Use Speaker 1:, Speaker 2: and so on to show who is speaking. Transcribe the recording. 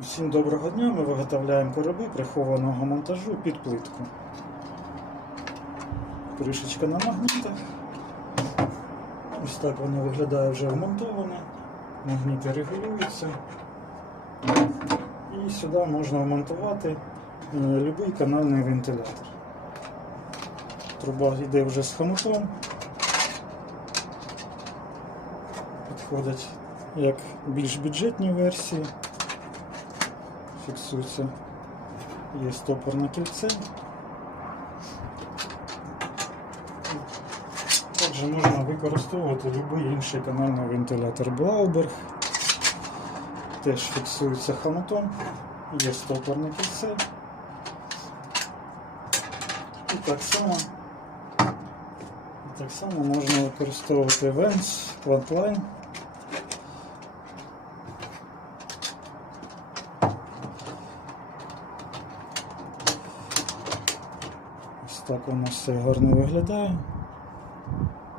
Speaker 1: Усім доброго дня. Ми виготовляємо короби прихованого монтажу під плитку. Кришечка на магнітах. Ось так воно виглядає вже вмонтоване. Магніти регулюються. І сюди можна вмонтувати будь-який канальний вентилятор. Труба йде вже з хомутом. Підходить як більш бюджетні версії. Фіксується. Є стопорне кільце. Також можна використовувати будь-який інший канальний вентилятор Блауберг. Теж фіксується хомутом. Є стопорне кільце. І так само, так само можна використовувати Vents, Quadline. так воно все гарно виглядає.